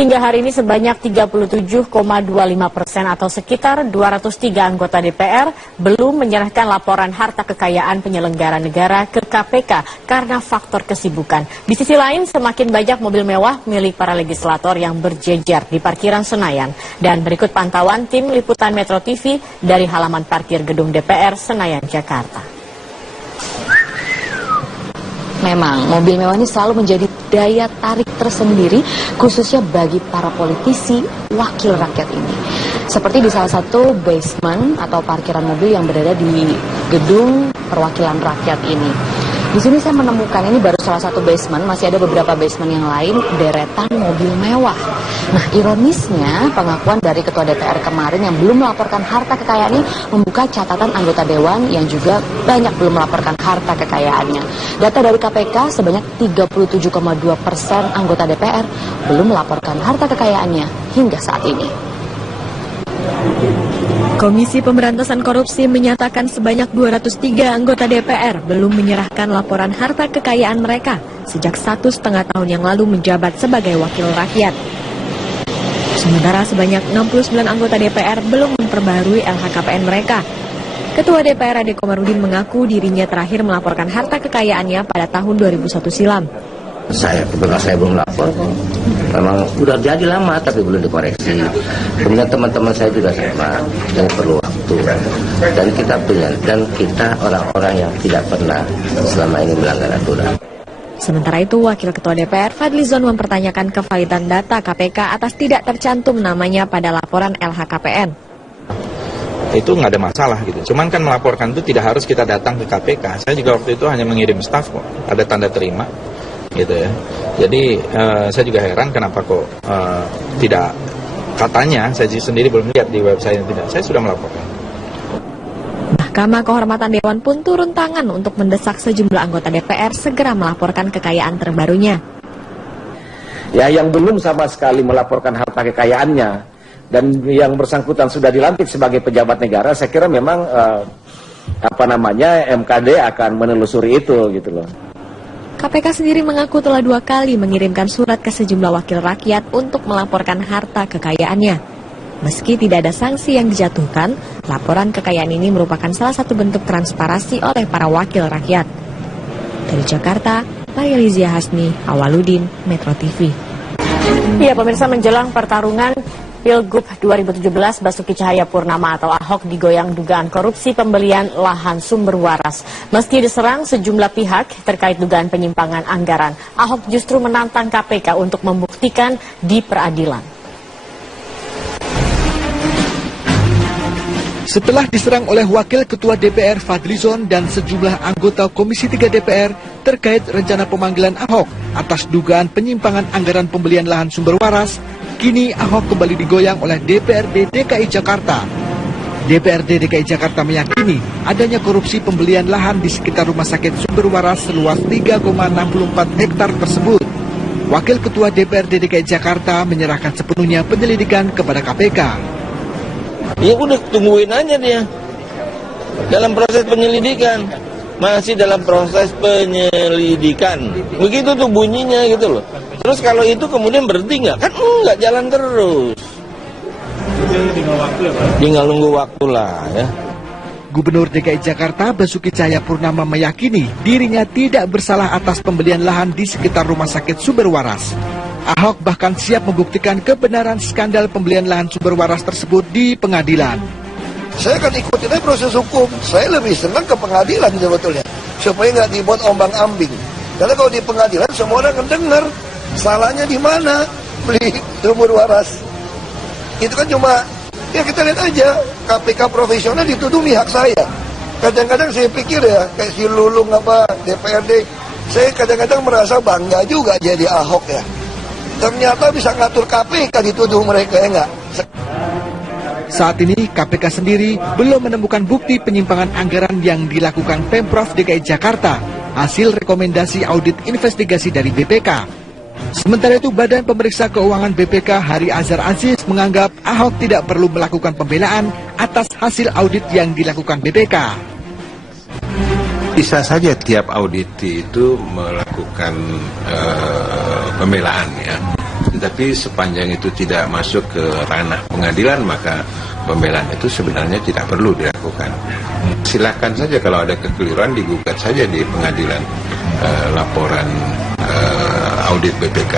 Hingga hari ini sebanyak 37,25% atau sekitar 203 anggota DPR belum menyerahkan laporan harta kekayaan penyelenggara negara ke KPK karena faktor kesibukan. Di sisi lain, semakin banyak mobil mewah milik para legislator yang berjejer di parkiran Senayan. Dan berikut pantauan tim liputan Metro TV dari halaman parkir gedung DPR Senayan, Jakarta. Memang, mobil mewah ini selalu menjadi daya tarik tersendiri, khususnya bagi para politisi wakil rakyat ini. Seperti di salah satu basement atau parkiran mobil yang berada di gedung perwakilan rakyat ini. Di sini saya menemukan, ini baru salah satu basement, masih ada beberapa basement yang lain, deretan mobil mewah. Nah, ironisnya pengakuan dari Ketua DPR kemarin yang belum melaporkan harta kekayaannya membuka catatan anggota Dewan yang juga banyak belum melaporkan harta kekayaannya. Data dari KPK sebanyak 37,2% anggota DPR belum melaporkan harta kekayaannya hingga saat ini. Komisi Pemberantasan Korupsi menyatakan sebanyak 203 anggota DPR belum menyerahkan laporan harta kekayaan mereka sejak 1,5 tahun yang lalu menjabat sebagai wakil rakyat. Sementara sebanyak 69 anggota DPR belum memperbarui LHKPN mereka. Ketua DPR Ade Komarudin mengaku dirinya terakhir melaporkan harta kekayaannya pada tahun 2001 silam. Saya belum lapor, memang udah jadi lama tapi belum dikoreksi. Kemudian teman-teman saya juga sama, yang perlu waktu. Dan kita orang-orang yang tidak pernah selama ini melanggar aturan. Sementara itu, Wakil Ketua DPR Fadlizon mempertanyakan kevalidan data KPK atas tidak tercantum namanya pada laporan LHKPN. Itu nggak ada masalah gitu. Cuman kan melaporkan itu tidak harus kita datang ke KPK. Saya juga waktu itu hanya mengirim staf kok, ada tanda terima. Gitu ya. Jadi saya juga heran kenapa kok tidak, katanya saya sendiri belum lihat di website yang tidak, saya sudah melaporkan. Mahkamah Kehormatan Dewan pun turun tangan untuk mendesak sejumlah anggota DPR segera melaporkan kekayaan terbarunya. Ya, yang belum sama sekali melaporkan harta kekayaannya dan yang bersangkutan sudah dilantik sebagai pejabat negara, saya kira memang MKD akan menelusuri itu gitu loh. KPK sendiri mengaku telah 2 kali mengirimkan surat ke sejumlah wakil rakyat untuk melaporkan harta kekayaannya. Meski tidak ada sanksi yang dijatuhkan, laporan kekayaan ini merupakan salah satu bentuk transparansi oleh para wakil rakyat. Dari Jakarta, Maria Lizia Hasni, Awaludin, Metro TV. Ya, pemirsa, menjelang pertarungan Pilgub 2017, Basuki Cahayapurnama atau Ahok digoyang dugaan korupsi pembelian lahan sumber waras. Meski diserang sejumlah pihak terkait dugaan penyimpangan anggaran, Ahok justru menantang KPK untuk membuktikan di peradilan. Setelah diserang oleh Wakil Ketua DPR Fadlizon dan sejumlah anggota Komisi 3 DPR terkait rencana pemanggilan Ahok atas dugaan penyimpangan anggaran pembelian lahan sumber waras, kini Ahok kembali digoyang oleh DPRD DKI Jakarta. DPRD DKI Jakarta meyakini adanya korupsi pembelian lahan di sekitar rumah sakit sumber waras seluas 3,64 hektar tersebut. Wakil Ketua DPRD DKI Jakarta menyerahkan sepenuhnya penyelidikan kepada KPK. Ya udah tungguin aja dia. Dalam proses penyelidikan. Masih dalam proses penyelidikan. Begitu tuh bunyinya gitu loh. Terus kalau itu kemudian berhenti nggak? Kan nggak, jalan terus. Tinggal nunggu waktu lah ya. Gubernur DKI Jakarta Basuki Cahayapurnama meyakini dirinya tidak bersalah atas pembelian lahan di sekitar rumah sakit sumber waras. Ahok bahkan siap membuktikan kebenaran skandal pembelian lahan sumber waras tersebut di pengadilan. Saya akan ikutin aja proses hukum. Saya lebih senang ke pengadilan sebetulnya, supaya nggak dibuat ombang-ambing. Karena kalau di pengadilan semua orang mendengar salahnya di mana beli sumber waras. Itu kan cuma, ya kita lihat aja, KPK profesional dituduh hak saya. Kadang-kadang saya pikir ya, kayak si Lulung apa DPRD, saya kadang-kadang merasa bangga juga jadi Ahok ya. Ternyata bisa ngatur KPK dituduh mereka, ya enggak? Saat ini KPK sendiri belum menemukan bukti penyimpangan anggaran yang dilakukan Pemprov DKI Jakarta hasil rekomendasi audit investigasi dari BPK. Sementara itu Badan Pemeriksa Keuangan BPK Hari Azhar Aziz menganggap Ahok tidak perlu melakukan pembelaan atas hasil audit yang dilakukan BPK. Bisa saja tiap audit itu melakukan pembelaan ya. Tapi sepanjang itu tidak masuk ke ranah pengadilan, maka pembelaan itu sebenarnya tidak perlu dilakukan. Silakan saja kalau ada kekeliruan digugat saja di pengadilan laporan audit BPK.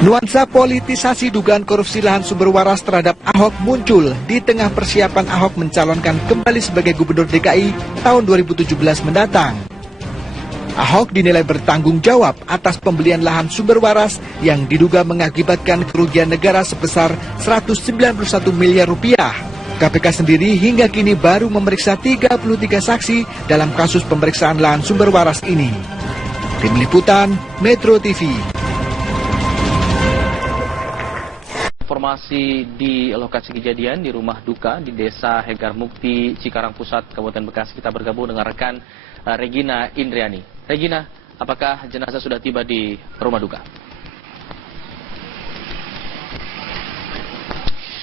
Nuansa politisasi dugaan korupsi lahan sumber waras terhadap Ahok muncul di tengah persiapan Ahok mencalonkan kembali sebagai Gubernur DKI tahun 2017 mendatang. Ahok dinilai bertanggung jawab atas pembelian lahan sumber waras yang diduga mengakibatkan kerugian negara sebesar 191 miliar rupiah. KPK sendiri hingga kini baru memeriksa 33 saksi dalam kasus pemeriksaan lahan sumber waras ini. Tim Liputan, Metro TV. Informasi di lokasi kejadian di rumah duka di Desa Hegar Mukti, Cikarang Pusat, Kabupaten Bekasi. Kita bergabung dengan rekan Regina Indriani. Regina, apakah jenazah sudah tiba di rumah duka?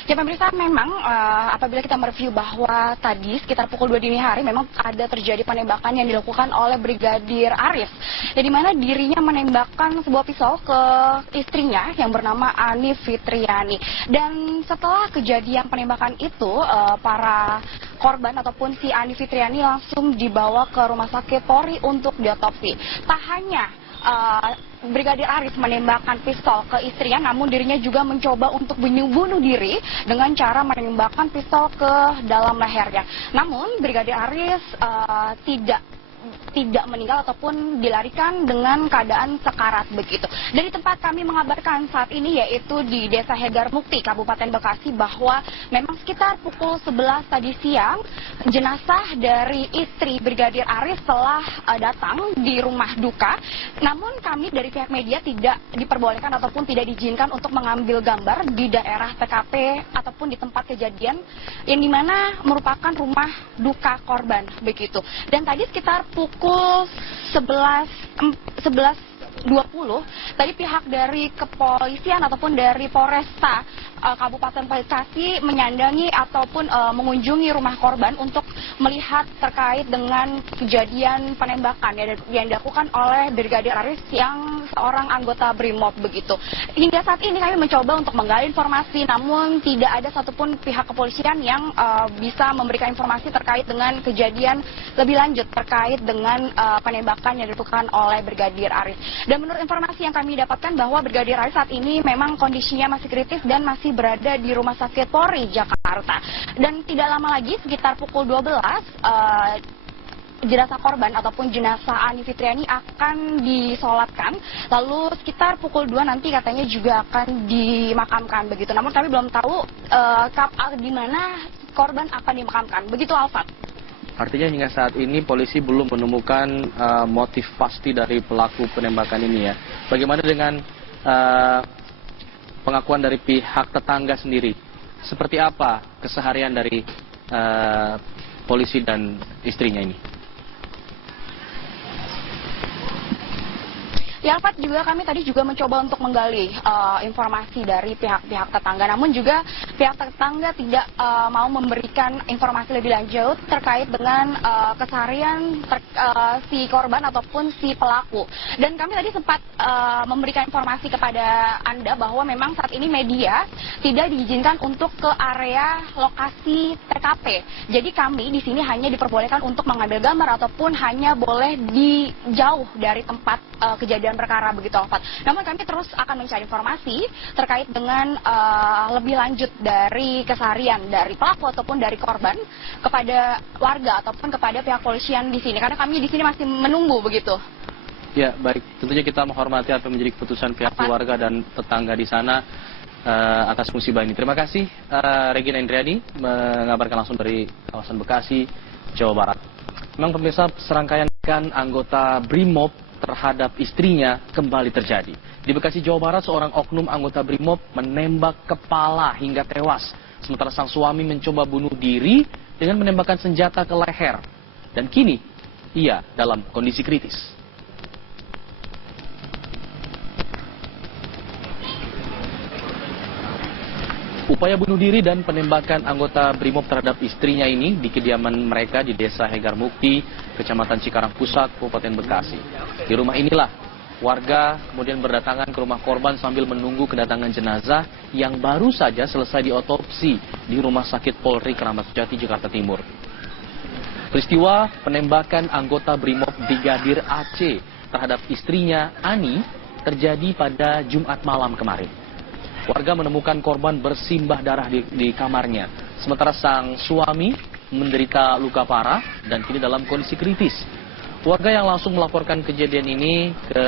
Ya pemirsa, memang apabila kita mereview bahwa tadi sekitar pukul 2 dini hari memang ada terjadi penembakan yang dilakukan oleh Brigadir Arif, di mana dirinya menembakkan sebuah pisau ke istrinya yang bernama Ani Fitriani. Dan setelah kejadian penembakan itu, para korban ataupun si Ani Fitriani langsung dibawa ke rumah sakit Polri untuk diotopsi. Tak hanya Brigadir Arif menembakkan pistol ke istrinya, namun dirinya juga mencoba untuk bunuh diri dengan cara menembakkan pistol ke dalam lehernya. Namun Brigadir Arif tidak meninggal ataupun dilarikan dengan keadaan sekarat begitu. Dari tempat kami mengabarkan saat ini yaitu di Desa Hegar Mukti, Kabupaten Bekasi, bahwa memang sekitar pukul 11 tadi siang jenazah dari istri Brigadir Arif telah datang di rumah duka. Namun kami dari pihak media tidak diperbolehkan ataupun tidak diizinkan untuk mengambil gambar di daerah TKP ataupun di tempat kejadian yang dimana merupakan rumah duka korban begitu. Dan tadi sekitar pukul 11.20 tadi pihak dari kepolisian ataupun dari Polresta Kabupaten Bekasi menyandangi ataupun mengunjungi rumah korban untuk melihat terkait dengan kejadian penembakan yang dilakukan oleh Brigadir Arif yang seorang anggota BRIMOB begitu. Hingga saat ini kami mencoba untuk menggali informasi, namun tidak ada satupun pihak kepolisian yang bisa memberikan informasi terkait dengan kejadian lebih lanjut terkait dengan penembakan yang dilakukan oleh Brigadir Arif. Dan menurut informasi yang kami dapatkan bahwa Brigadir Arif saat ini memang kondisinya masih kritis dan masih berada di Rumah Sakit Polri Jakarta. Dan tidak lama lagi sekitar pukul 12 jenazah korban ataupun jenazah Ani Fitriani akan disolatkan. Lalu sekitar pukul 2 nanti katanya juga akan dimakamkan begitu. Namun kami belum tahu di mana korban akan dimakamkan. Begitu Alfat. Artinya hingga saat ini polisi belum menemukan motif pasti dari pelaku penembakan ini ya. Bagaimana dengan pengakuan dari pihak tetangga sendiri? Seperti apa keseharian dari polisi dan istrinya ini? Ya, Pak, juga kami tadi juga mencoba untuk menggali informasi dari pihak-pihak tetangga. Namun juga pihak tetangga tidak mau memberikan informasi lebih lanjut terkait dengan keseharian si korban ataupun si pelaku. Dan kami tadi sempat memberikan informasi kepada Anda bahwa memang saat ini media tidak diizinkan untuk ke area lokasi TKP. Jadi kami di sini hanya diperbolehkan untuk mengambil gambar ataupun hanya boleh di jauh dari tempat kejadian perkara begitu, Alfat. Namun kami terus akan mencari informasi terkait dengan lebih lanjut dari keseharian dari pelaku ataupun dari korban kepada warga ataupun kepada pihak polisian di sini, karena kami di sini masih menunggu begitu. Ya, baik. Tentunya kita menghormati apa menjadi keputusan pihak keluarga dan tetangga di sana atas musibah ini. Terima kasih Regina Indriani mengabarkan langsung dari kawasan Bekasi, Jawa Barat. Memang pemirsa, serangkaian anggota BRIMOB terhadap istrinya kembali terjadi. Di Bekasi, Jawa Barat, seorang oknum anggota BRIMOB menembak kepala hingga tewas. Sementara sang suami mencoba bunuh diri dengan menembakkan senjata ke leher. Dan kini, ia dalam kondisi kritis. Upaya bunuh diri dan penembakan anggota BRIMOB terhadap istrinya ini di kediaman mereka di Desa Hegar Mukti, Kecamatan Cikarang Pusat, Kabupaten Bekasi. Di rumah inilah Warga kemudian berdatangan ke rumah korban sambil menunggu kedatangan jenazah yang baru saja selesai diotopsi di Rumah Sakit Polri Kramat Jati, Jakarta Timur. Peristiwa penembakan anggota Brimob Brigadir AC terhadap istrinya Ani terjadi pada Jumat malam kemarin. Warga menemukan korban bersimbah darah di kamarnya, sementara sang suami menderita luka parah dan kini dalam kondisi kritis. Warga yang langsung melaporkan kejadian ini ke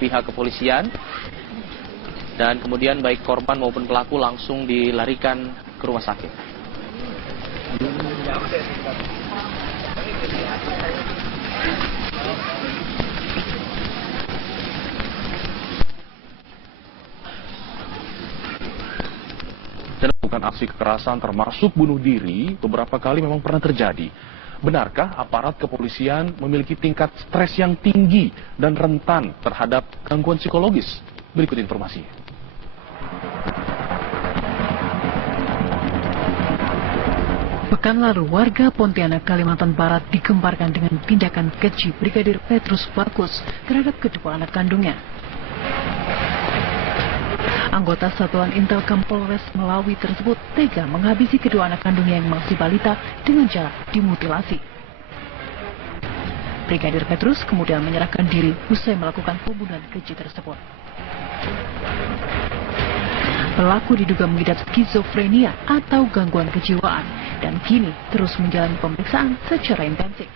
pihak kepolisian dan kemudian baik korban maupun pelaku langsung dilarikan ke rumah sakit. Dan bukan aksi kekerasan termasuk bunuh diri beberapa kali memang pernah terjadi. Benarkah aparat kepolisian memiliki tingkat stres yang tinggi dan rentan terhadap gangguan psikologis? Berikut informasi. Pekan lalu, warga Pontianak, Kalimantan Barat digemparkan dengan tindakan keji Brigadir Petrus Bagus terhadap kedua anak kandungnya. Anggota Satuan Intelkam Polres Melawi tersebut tega menghabisi kedua anak kandungnya yang masih balita dengan cara dimutilasi. Brigadir Petrus kemudian menyerahkan diri usai melakukan pembunuhan keji tersebut. Pelaku diduga mengidap skizofrenia atau gangguan kejiwaan dan kini terus menjalani pemeriksaan secara intensif.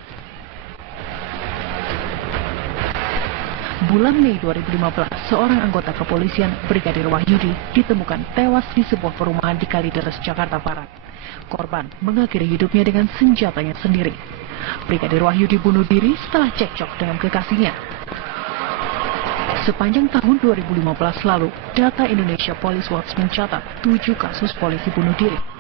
Bulan Mei 2015, seorang anggota kepolisian Brigadir Wahyudi ditemukan tewas di sebuah perumahan di Kalideres, Jakarta Barat. Korban mengakhiri hidupnya dengan senjatanya sendiri. Brigadir Wahyudi bunuh diri setelah cekcok dengan kekasihnya. Sepanjang tahun 2015 lalu, data Indonesia Police Watch mencatat 7 kasus polisi bunuh diri.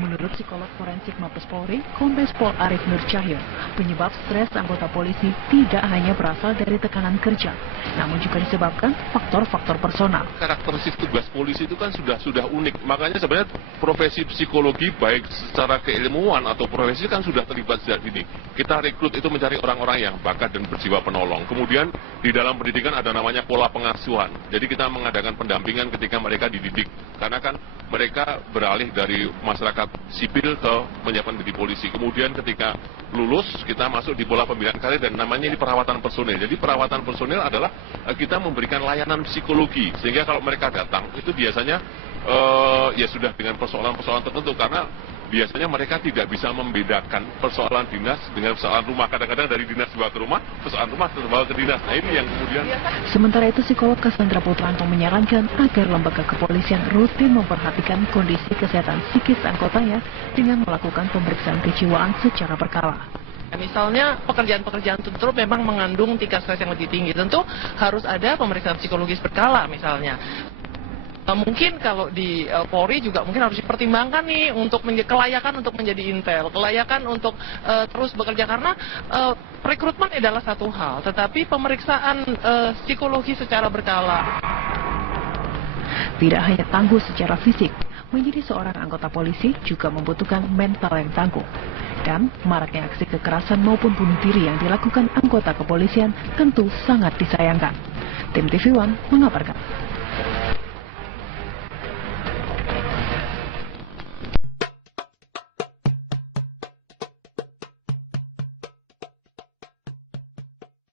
Menurut psikolog forensik Mabes Polri, Kombes Pol Arief Nur Cahyo, penyebab stres anggota polisi tidak hanya berasal dari tekanan kerja, namun juga disebabkan faktor-faktor personal. Karakteristik tugas polisi itu kan sudah unik, makanya sebenarnya profesi psikologi baik secara keilmuan atau profesi kan sudah terlibat sejak dini. Kita rekrut itu mencari orang-orang yang bakat dan berjiwa penolong. Kemudian di dalam pendidikan ada namanya pola pengasuhan. Jadi kita mengadakan pendampingan ketika mereka dididik, karena kan mereka beralih dari masyarakat sipil ke menyiapkan diri polisi. Kemudian ketika lulus, kita masuk di pola pembinaan karir dan namanya ini perawatan personil. Jadi perawatan personil adalah kita memberikan layanan psikologi. Sehingga kalau mereka datang, itu biasanya ya sudah dengan persoalan-persoalan tertentu. Karena biasanya mereka tidak bisa membedakan persoalan dinas dengan persoalan rumah. Kadang-kadang dari dinas dibawa ke rumah, persoalan rumah terbawa ke dinas. Nah ini yang kemudian... Sementara itu, psikolog Cassandra Putranto menyarankan agar lembaga kepolisian rutin memperhatikan kondisi kesehatan psikis anggotanya dengan melakukan pemeriksaan kejiwaan secara berkala. Misalnya pekerjaan-pekerjaan tertentu memang mengandung tingkat stres yang lebih tinggi. Tentu harus ada pemeriksaan psikologis berkala misalnya. Mungkin kalau di Polri juga mungkin harus dipertimbangkan nih untuk kelayakan untuk menjadi intel, kelayakan untuk terus bekerja, karena rekrutmen adalah satu hal, tetapi pemeriksaan psikologi secara berkala. Tidak hanya tangguh secara fisik, menjadi seorang anggota polisi juga membutuhkan mental yang tangguh. Dan maraknya aksi kekerasan maupun bunuh diri yang dilakukan anggota kepolisian tentu sangat disayangkan. Tim TV One mengabarkan.